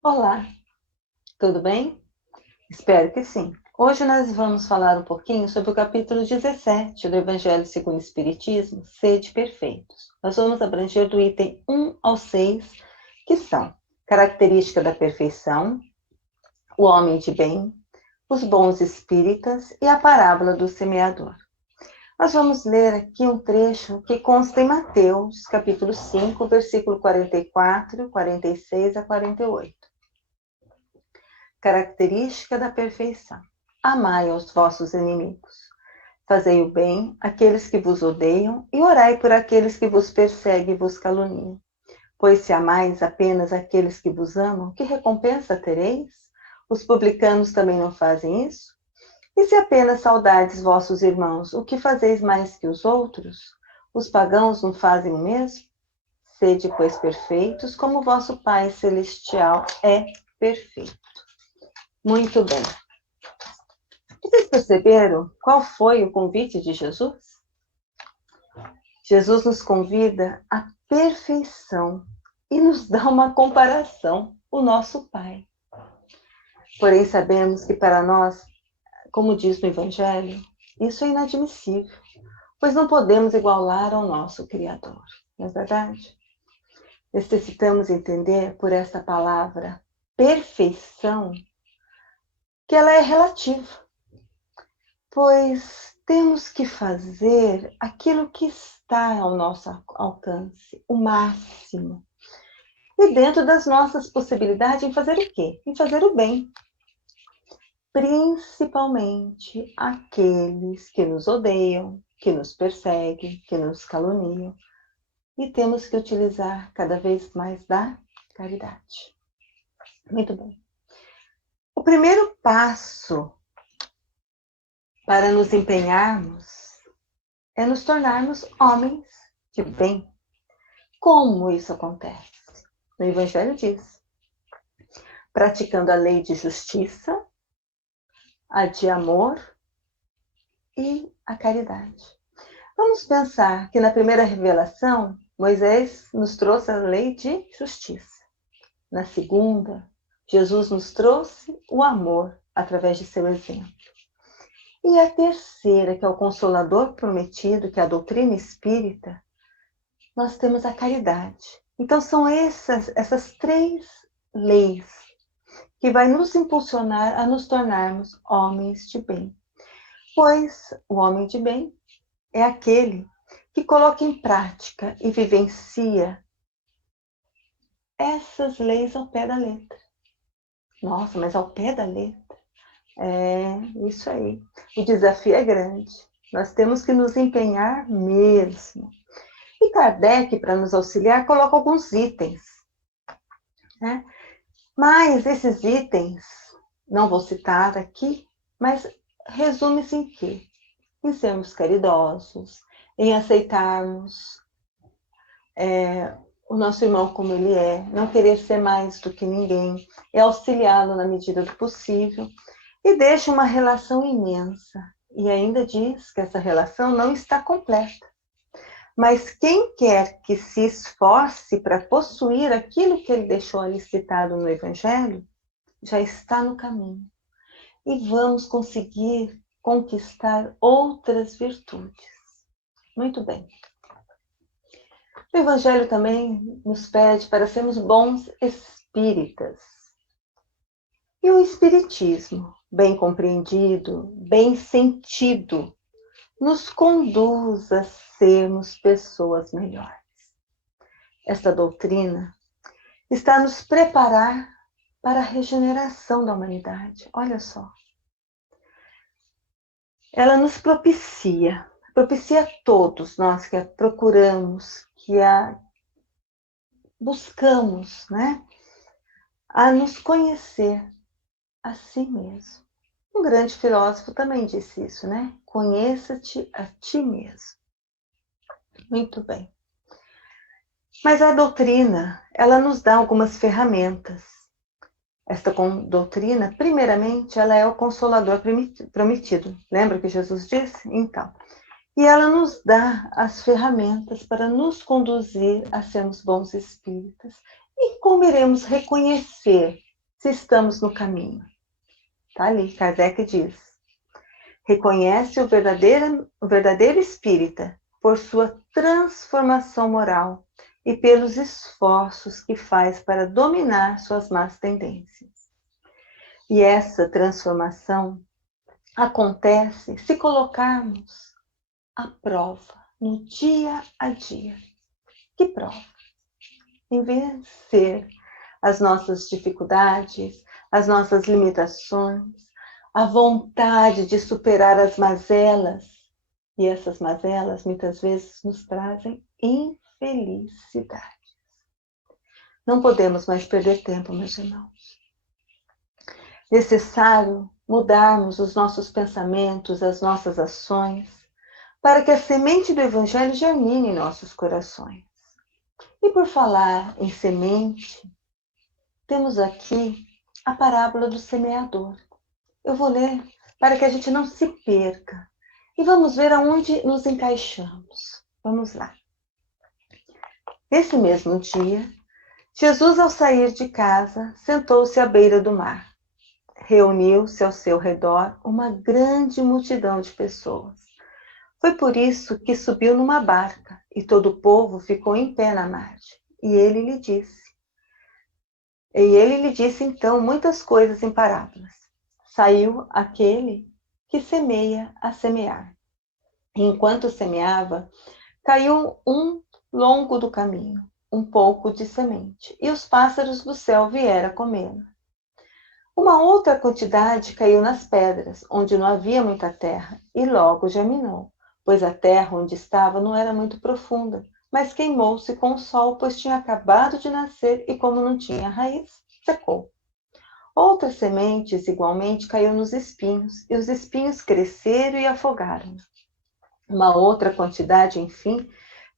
Olá, tudo bem? Espero que sim. Hoje nós vamos falar um pouquinho sobre o capítulo 17 do Evangelho segundo o Espiritismo, Sede Perfeitos. Nós vamos abranger do item 1 ao 6, que são característica da perfeição, o homem de bem, os bons espíritas e a parábola do semeador. Nós vamos ler aqui um trecho que consta em Mateus, capítulo 5, versículo 44, 46 a 48. Característica da perfeição. Amai aos vossos inimigos. Fazei o bem àqueles que vos odeiam e orai por aqueles que vos perseguem e vos caluniam. Pois se amais apenas aqueles que vos amam, que recompensa tereis? Os publicanos também não fazem isso? E se apenas saudades vossos irmãos, o que fazeis mais que os outros? Os pagãos não fazem o mesmo? Sede, pois, perfeitos, como vosso Pai Celestial é perfeito. Muito bem. Vocês perceberam qual foi o convite de Jesus? Jesus nos convida à perfeição e nos dá uma comparação, o nosso Pai. Porém, sabemos que para nós, como diz no Evangelho, isso é inadmissível, pois não podemos igualar ao nosso Criador, não é verdade? Necessitamos entender por esta palavra perfeição que ela é relativa, pois temos que fazer aquilo que está ao nosso alcance, o máximo. E dentro das nossas possibilidades, em fazer o quê? Em fazer o bem. Principalmente aqueles que nos odeiam, que nos perseguem, que nos caluniam. E temos que utilizar cada vez mais da caridade. Muito bem. O primeiro passo para nos empenharmos é nos tornarmos homens de bem. Como isso acontece? No Evangelho diz: praticando a lei de justiça, a de amor e a caridade. Vamos pensar que na primeira revelação, Moisés nos trouxe a lei de justiça. Na segunda, Jesus nos trouxe o amor através de seu exemplo. E a terceira, que é o Consolador prometido, que é a doutrina espírita, nós temos a caridade. Então são essas três leis que vai nos impulsionar a nos tornarmos homens de bem. Pois o homem de bem é aquele que coloca em prática e vivencia essas leis ao pé da letra. Nossa, mas ao pé da letra? É isso aí. O desafio é grande. Nós temos que nos empenhar mesmo. E Kardec, para nos auxiliar, coloca alguns itens, né? Mas esses itens, não vou citar aqui, mas resume-se em quê? Em sermos caridosos, em aceitarmos o nosso irmão como ele é, não querer ser mais do que ninguém, é auxiliá-lo na medida do possível, e deixa uma relação imensa. E ainda diz que essa relação não está completa. Mas quem quer que se esforce para possuir aquilo que ele deixou ali citado no Evangelho, já está no caminho. E vamos conseguir conquistar outras virtudes. Muito bem. O Evangelho também nos pede para sermos bons espíritas. E o Espiritismo, bem compreendido, bem sentido, nos conduz a sermos pessoas melhores. Esta doutrina está a nos preparar para a regeneração da humanidade. Olha só. Ela nos propicia a todos nós que a procuramos, que a buscamos, né? A nos conhecer a si mesmo. Um grande filósofo também disse isso, né? Conheça-te a ti mesmo. Muito bem. Mas a doutrina, ela nos dá algumas ferramentas. Esta doutrina, primeiramente, ela é o Consolador prometido. Lembra que Jesus disse? Então. E ela nos dá as ferramentas para nos conduzir a sermos bons espíritas. E como iremos reconhecer se estamos no caminho. Tá ali, Kardec diz. Reconhece o verdadeiro espírita por sua transformação moral e pelos esforços que faz para dominar suas más tendências. E essa transformação acontece se colocarmos à prova, no dia a dia. Que prova? Em vencer as nossas dificuldades, as nossas limitações, a vontade de superar as mazelas. E essas mazelas muitas vezes nos trazem infelicidade. Não podemos mais perder tempo, meus irmãos. Necessário mudarmos os nossos pensamentos, as nossas ações, para que a semente do Evangelho germine em nossos corações. E por falar em semente, temos aqui a parábola do semeador. Eu vou ler para que a gente não se perca. E vamos ver aonde nos encaixamos. Vamos lá. Nesse mesmo dia, Jesus, ao sair de casa, sentou-se à beira do mar. Reuniu-se ao seu redor uma grande multidão de pessoas. Foi por isso que subiu numa barca e todo o povo ficou em pé na margem. E ele lhe disse então muitas coisas em parábolas. Saiu aquele que semeia a semear. E enquanto semeava, caiu um longo do caminho, um pouco de semente, e os pássaros do céu vieram comê-la. Uma outra quantidade caiu nas pedras, onde não havia muita terra, e logo germinou, pois a terra onde estava não era muito profunda, mas queimou-se com o sol, pois tinha acabado de nascer e, como não tinha raiz, secou. Outras sementes, igualmente, caiu nos espinhos, e os espinhos cresceram e afogaram. Uma outra quantidade, enfim,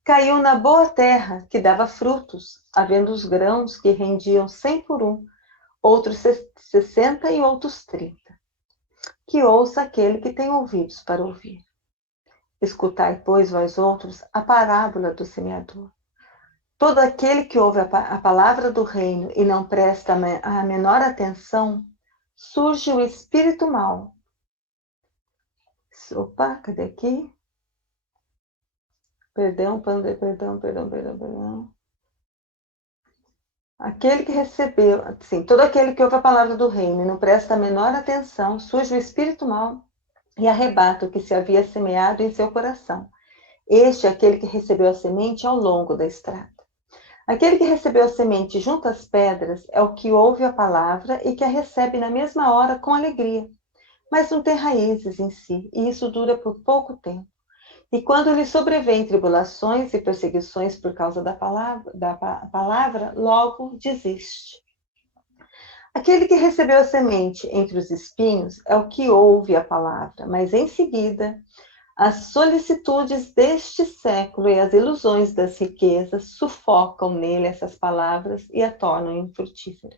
caiu na boa terra, que dava frutos, havendo os grãos que rendiam 100 por um, outros 60 e outros 30. Que ouça aquele que tem ouvidos para ouvir. Escutai, pois, vós outros, a parábola do semeador. Todo aquele que ouve a palavra do reino e não presta a menor atenção, surge o espírito mau. Opa, cadê aqui? Perdão. Aquele que recebeu, assim, todo aquele que ouve a palavra do reino e não presta a menor atenção, surge o espírito mau e arrebata o que se havia semeado em seu coração. Este é aquele que recebeu a semente ao longo da estrada. Aquele que recebeu a semente junto às pedras é o que ouve a palavra e que a recebe na mesma hora com alegria, mas não tem raízes em si, e isso dura por pouco tempo. E quando lhe sobrevêm tribulações e perseguições por causa da palavra, logo desiste. Aquele que recebeu a semente entre os espinhos é o que ouve a palavra, mas em seguida as solicitudes deste século e as ilusões das riquezas sufocam nele essas palavras e a tornam infrutífera.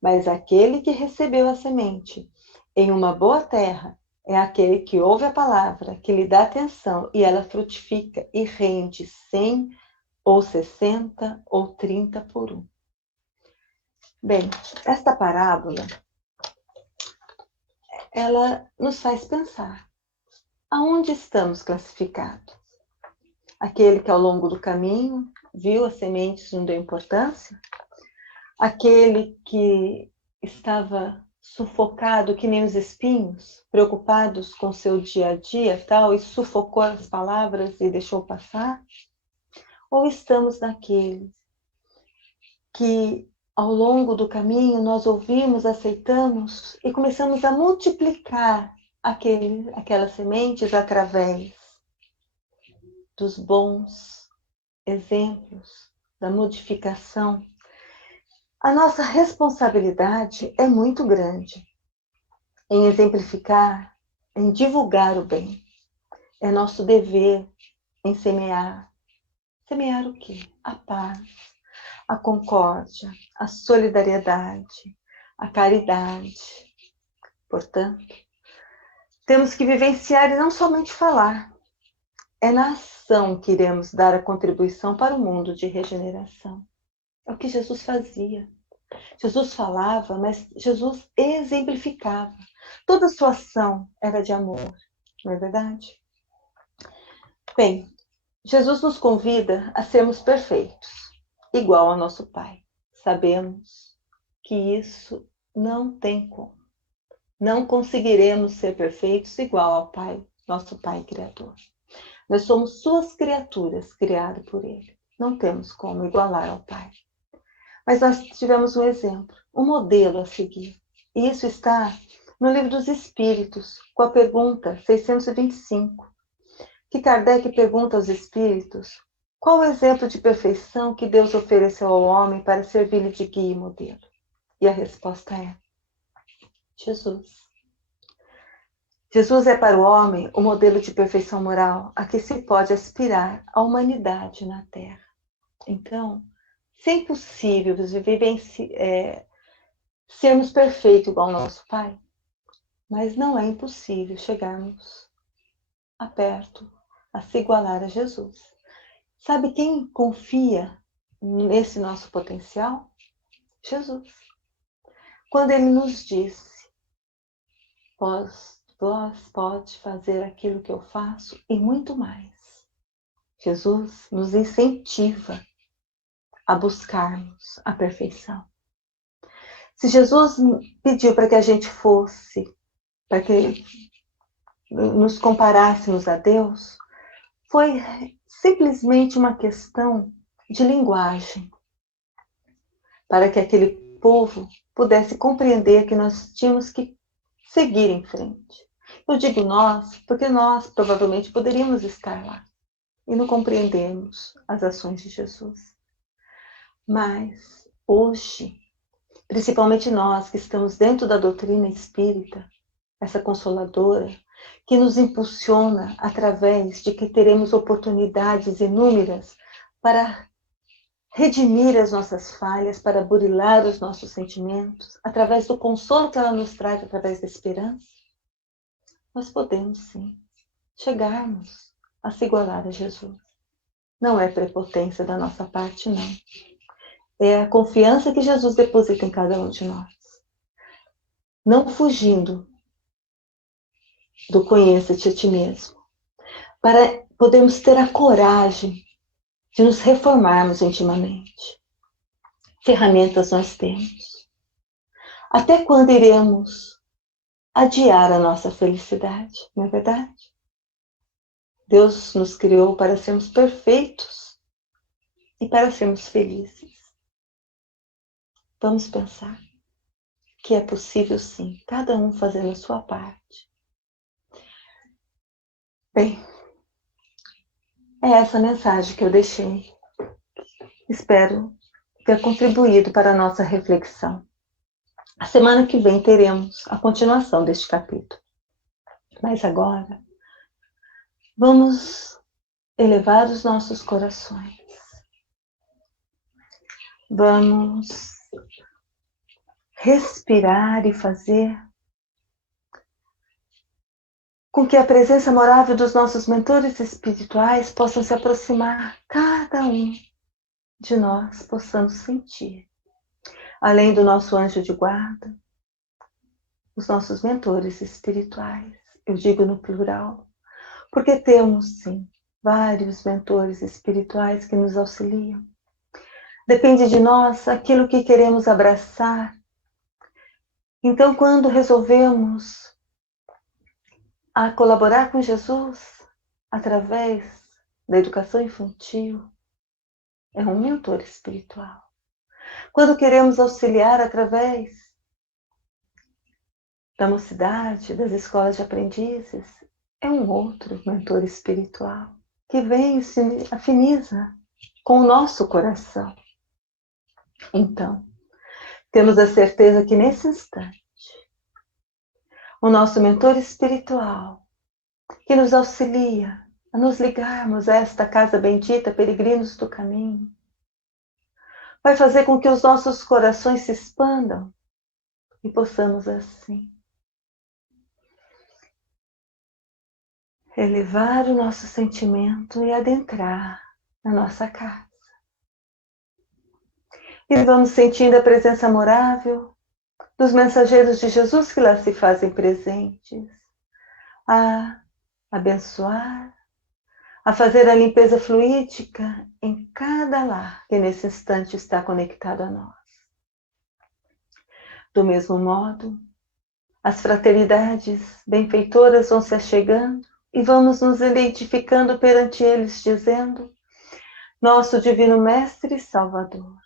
Mas aquele que recebeu a semente em uma boa terra é aquele que ouve a palavra, que lhe dá atenção e ela frutifica e rende 100 ou 60 ou 30 por um. Bem, esta parábola, ela nos faz pensar. Aonde estamos classificados? Aquele que ao longo do caminho viu as sementes e não deu importância? Aquele que estava sufocado que nem os espinhos, preocupados com seu dia a dia tal, e sufocou as palavras e deixou passar? Ou estamos naqueles que ao longo do caminho nós ouvimos, aceitamos e começamos a multiplicar aquelas sementes através dos bons exemplos, da modificação? A nossa responsabilidade é muito grande em exemplificar, em divulgar o bem. É nosso dever em semear. Semear o quê? A paz, a concórdia, a solidariedade, a caridade. Portanto, temos que vivenciar e não somente falar. É na ação que iremos dar a contribuição para o mundo de regeneração. É o que Jesus fazia. Jesus falava, mas Jesus exemplificava. Toda a sua ação era de amor, não é verdade? Bem, Jesus nos convida a sermos perfeitos, igual ao nosso Pai. Sabemos que isso não tem como. Não conseguiremos ser perfeitos igual ao Pai, nosso Pai Criador. Nós somos suas criaturas, criadas por Ele. Não temos como igualar ao Pai. Mas nós tivemos um exemplo, um modelo a seguir. E isso está no Livro dos Espíritos, com a pergunta 625, que Kardec pergunta aos espíritos qual o exemplo de perfeição que Deus ofereceu ao homem para servir-lhe de guia e modelo. E a resposta é Jesus. Jesus é para o homem o modelo de perfeição moral a que se pode aspirar a humanidade na Terra. Então, se é impossível sermos perfeitos igual ao nosso Pai, mas não é impossível chegarmos a perto, a se igualar a Jesus. Sabe quem confia nesse nosso potencial? Jesus. Quando Ele nos disse, vós pode fazer aquilo que eu faço e muito mais. Jesus nos incentiva a buscarmos a perfeição. Se Jesus pediu para que a gente fosse, para que nos comparássemos a Deus, foi simplesmente uma questão de linguagem, para que aquele povo pudesse compreender que nós tínhamos que seguir em frente. Eu digo nós, porque nós provavelmente poderíamos estar lá e não compreendemos as ações de Jesus. Mas hoje, principalmente nós que estamos dentro da doutrina espírita, essa consoladora, que nos impulsiona através de que teremos oportunidades inúmeras para redimir as nossas falhas, para burilar os nossos sentimentos, através do consolo que ela nos traz, através da esperança, nós podemos sim chegarmos a se igualar a Jesus. Não é prepotência da nossa parte, não. É a confiança que Jesus deposita em cada um de nós. Não fugindo do conheça-te a ti mesmo, para podermos ter a coragem de nos reformarmos intimamente. Ferramentas nós temos. Até quando iremos adiar a nossa felicidade, não é verdade? Deus nos criou para sermos perfeitos e para sermos felizes. Vamos pensar que é possível sim, cada um fazendo a sua parte. Bem, é essa mensagem que eu deixei. Espero ter contribuído para a nossa reflexão. A semana que vem teremos a continuação deste capítulo. Mas agora, vamos elevar os nossos corações. Vamos respirar e fazer com que a presença morável dos nossos mentores espirituais possam se aproximar, cada um de nós possamos sentir. Além do nosso anjo de guarda, os nossos mentores espirituais, eu digo no plural, porque temos sim vários mentores espirituais que nos auxiliam. Depende de nós aquilo que queremos abraçar. Então, quando resolvemos a colaborar com Jesus através da educação infantil, é um mentor espiritual. Quando queremos auxiliar através da mocidade, das escolas de aprendizes, é um outro mentor espiritual que vem e se afiniza com o nosso coração. Então, temos a certeza que nesse instante, o nosso mentor espiritual, que nos auxilia a nos ligarmos a esta casa bendita, peregrinos do caminho, vai fazer com que os nossos corações se expandam e possamos assim elevar o nosso sentimento e adentrar na nossa casa. E vamos sentindo a presença amorável dos mensageiros de Jesus que lá se fazem presentes, a abençoar, a fazer a limpeza fluídica em cada lar que nesse instante está conectado a nós. Do mesmo modo, as fraternidades benfeitoras vão se achegando e vamos nos identificando perante eles, dizendo: nosso Divino Mestre e Salvador,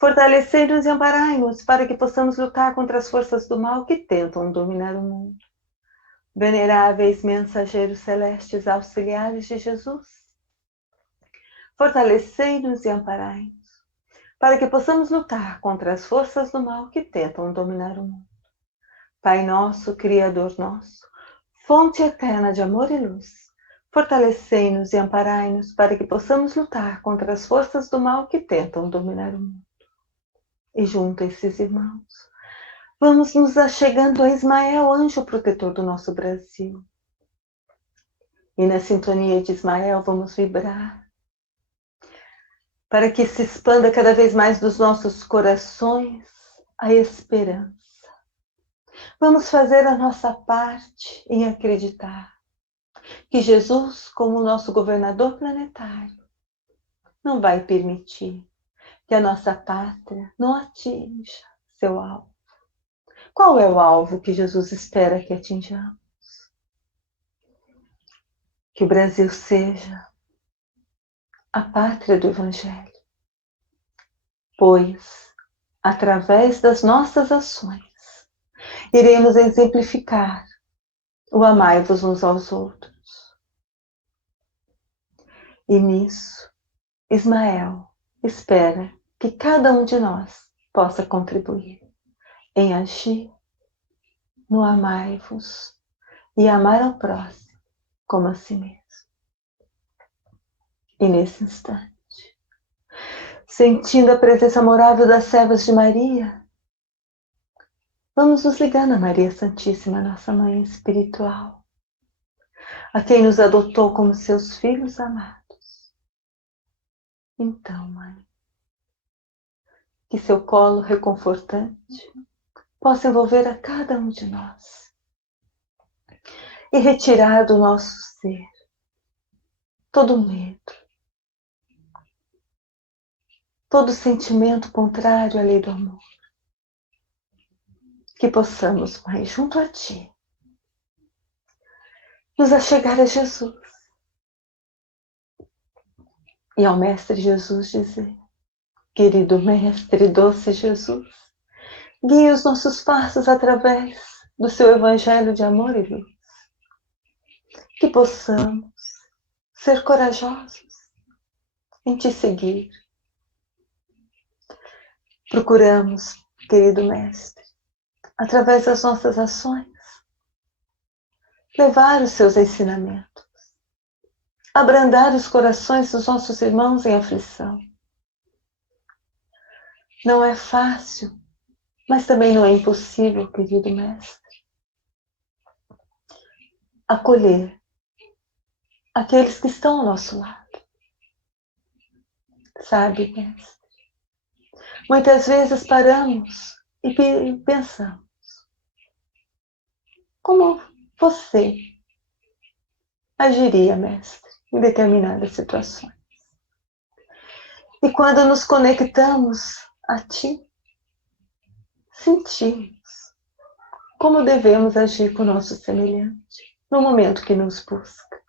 fortalecei-nos e amparai-nos para que possamos lutar contra as forças do mal que tentam dominar o mundo. Veneráveis mensageiros celestes auxiliares de Jesus, fortalecei-nos e amparai-nos para que possamos lutar contra as forças do mal que tentam dominar o mundo. Pai nosso, Criador nosso, fonte eterna de amor e luz, fortalecei-nos e amparai-nos para que possamos lutar contra as forças do mal que tentam dominar o mundo. E junto a esses irmãos, vamos nos achegando a Ismael, anjo protetor do nosso Brasil. E na sintonia de Ismael vamos vibrar para que se expanda cada vez mais dos nossos corações a esperança. Vamos fazer a nossa parte em acreditar que Jesus, como nosso governador planetário, não vai permitir que a nossa pátria não atinja seu alvo. Qual é o alvo que Jesus espera que atinjamos? Que o Brasil seja a pátria do Evangelho, pois, através das nossas ações, iremos exemplificar o amai-vos uns aos outros. E nisso, Ismael espera que cada um de nós possa contribuir em agir no amai-vos e amar ao próximo como a si mesmo. E nesse instante, sentindo a presença amorável das servas de Maria, vamos nos ligar na Maria Santíssima, nossa Mãe espiritual, a quem nos adotou como seus filhos amados. Então, Mãe, que seu colo reconfortante possa envolver a cada um de nós e retirar do nosso ser todo medo, todo sentimento contrário à lei do amor. Que possamos, Mãe, junto a Ti, nos achegar a Jesus e ao Mestre Jesus dizer: querido Mestre, doce Jesus, guie os nossos passos através do Seu Evangelho de amor e luz. Que possamos ser corajosos em Te seguir. Procuramos, querido Mestre, através das nossas ações, levar os Seus ensinamentos, abrandar os corações dos nossos irmãos em aflição. Não é fácil, mas também não é impossível, querido Mestre, acolher aqueles que estão ao nosso lado. Sabe, Mestre, muitas vezes paramos e pensamos: como você agiria, Mestre, em determinadas situações? E quando nos conectamos a Ti, sentimos como devemos agir com o nosso semelhante no momento que nos busca.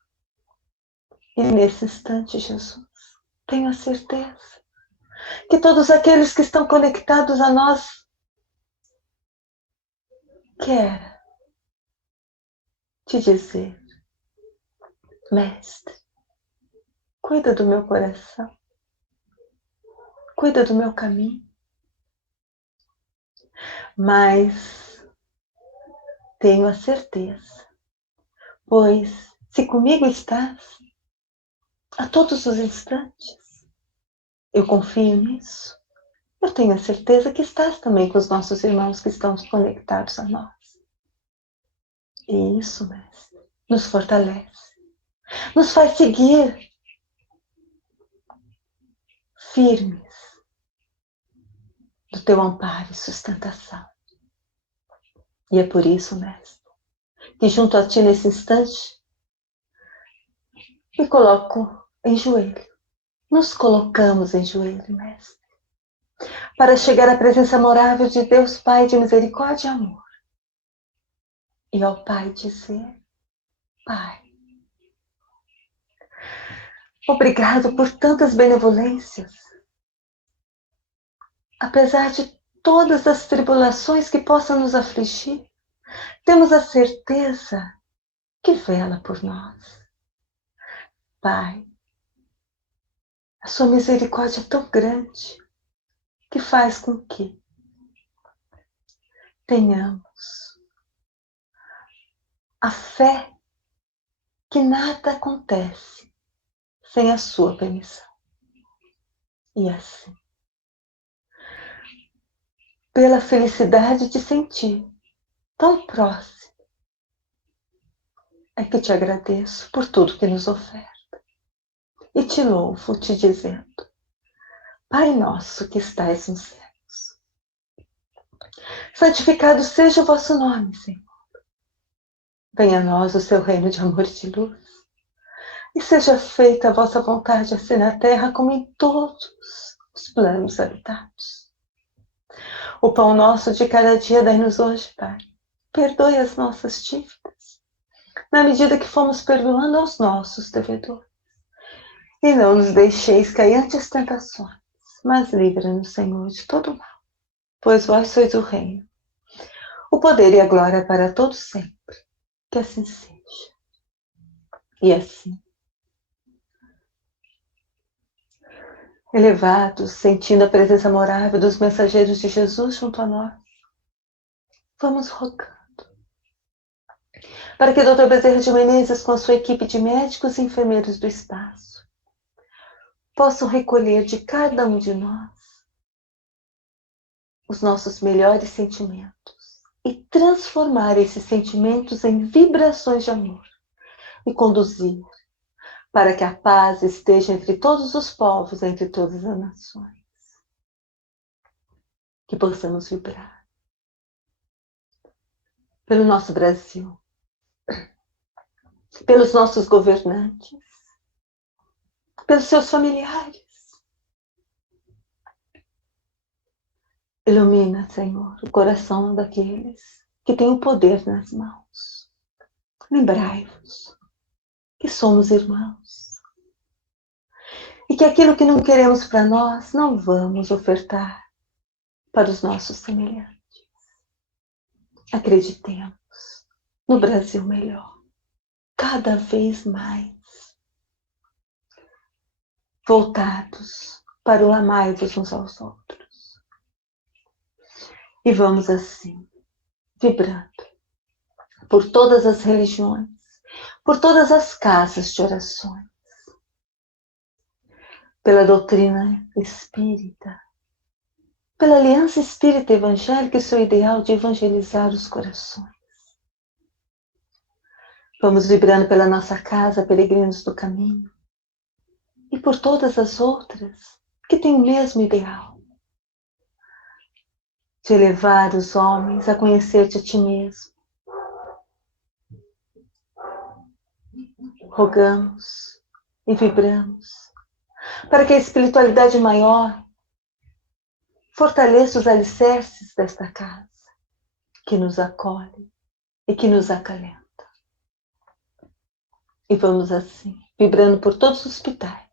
E nesse instante, Jesus, tenho a certeza que todos aqueles que estão conectados a nós querem te dizer: Mestre, cuida do meu coração, cuida do meu caminho. Mas tenho a certeza, pois se comigo estás a todos os instantes, eu confio nisso. Eu tenho a certeza que estás também com os nossos irmãos que estão conectados a nós. E isso, Mestre, nos fortalece, nos faz seguir firmes do teu amparo e sustentação. E é por isso, Mestre, que junto a ti nesse instante, me coloco em joelho. Nos colocamos em joelho, Mestre, para chegar à presença amorável de Deus Pai de misericórdia e amor. E ao Pai dizer: Pai, obrigado por tantas benevolências. Apesar de todas as tribulações que possam nos afligir, temos a certeza que vela por nós. Pai, a sua misericórdia é tão grande que faz com que tenhamos a fé que nada acontece sem a sua permissão. E assim, pela felicidade de sentir tão próximo, é que te agradeço por tudo que nos oferta. E te louvo, te dizendo: Pai nosso que estais nos céus, santificado seja o vosso nome, Senhor. Venha a nós o seu reino de amor e de luz. E seja feita a vossa vontade, assim na terra como em todos os planos habitados. O pão nosso de cada dia dai-nos hoje, Pai. Perdoe as nossas dívidas, na medida que fomos perdoando aos nossos devedores. E não nos deixeis cair ante as tentações, mas livra-nos, Senhor, de todo mal. Pois vós sois o reino, o poder e a glória para todos sempre. Que assim seja. E assim, elevados, sentindo a presença amorável dos mensageiros de Jesus junto a nós, vamos rogando para que o Dr. Bezerra de Menezes, com a sua equipe de médicos e enfermeiros do espaço, possam recolher de cada um de nós os nossos melhores sentimentos e transformar esses sentimentos em vibrações de amor e conduzir para que a paz esteja entre todos os povos, entre todas as nações. Que possamos vibrar pelo nosso Brasil, pelos nossos governantes, pelos seus familiares. Ilumina, Senhor, o coração daqueles que têm o poder nas mãos. Lembrai-vos que somos irmãos e que aquilo que não queremos para nós, não vamos ofertar para os nossos semelhantes. Acreditemos no Brasil melhor, cada vez mais voltados para o amai-vos uns aos outros. E vamos assim, vibrando por todas as religiões, por todas as casas de orações, pela doutrina espírita, pela aliança espírita evangélica e seu ideal de evangelizar os corações. Vamos vibrando pela nossa casa, peregrinos do caminho, e por todas as outras que têm o mesmo ideal de elevar os homens a conhecer-te a ti mesmo. Rogamos e vibramos para que a espiritualidade maior fortaleça os alicerces desta casa, que nos acolhe e que nos acalenta. E vamos assim, vibrando por todos os hospitais,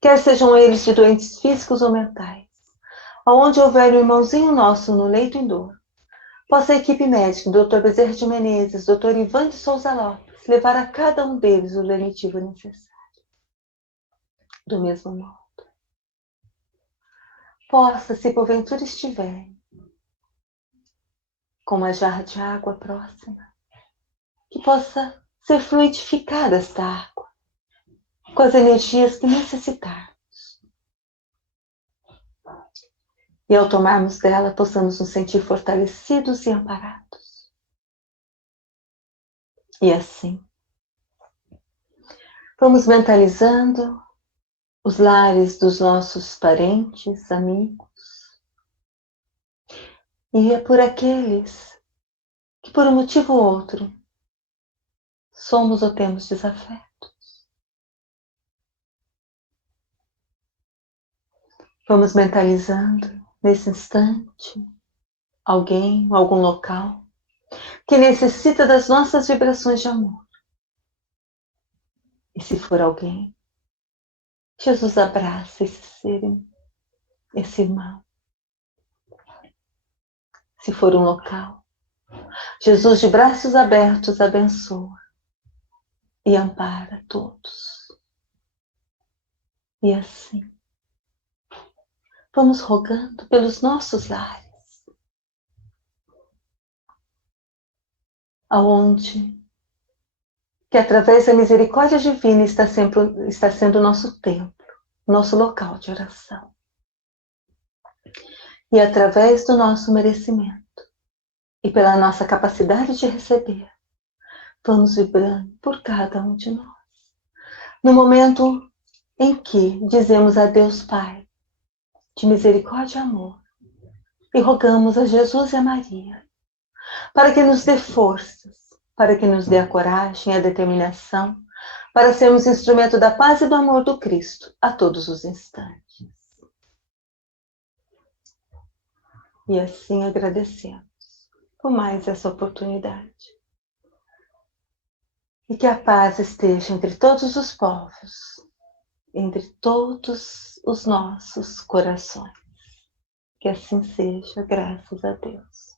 quer sejam eles de doentes físicos ou mentais, aonde houver um irmãozinho nosso no leito em dor, possa a equipe médica, Dr. Bezerra de Menezes, Dr. Ivan de Souza Lopes, levar a cada um deles o lenitivo necessário. Do mesmo modo, possa, se porventura estiver com uma jarra de água próxima, que possa ser fluidificada esta água com as energias que necessitarmos. E ao tomarmos dela, possamos nos sentir fortalecidos e amparados. E assim, vamos mentalizando os lares dos nossos parentes, amigos, E é por aqueles que, por um motivo ou outro, somos ou temos desafetos. Vamos mentalizando nesse instante alguém, algum local que necessita das nossas vibrações de amor. E se for alguém, Jesus abraça esse ser, esse irmão. Se for um local, Jesus de braços abertos abençoa e ampara todos. E assim, vamos rogando pelos nossos lares, aonde que através da misericórdia divina está sendo o nosso templo, nosso local de oração. E através do nosso merecimento e pela nossa capacidade de receber, vamos vibrando por cada um de nós. No momento em que dizemos a Deus Pai, de misericórdia e amor, e rogamos a Jesus e a Maria, para que nos dê forças, para que nos dê a coragem e a determinação, para sermos instrumento da paz e do amor do Cristo a todos os instantes. E assim agradecemos por mais essa oportunidade. E que a paz esteja entre todos os povos, entre todos os nossos corações. Que assim seja, graças a Deus.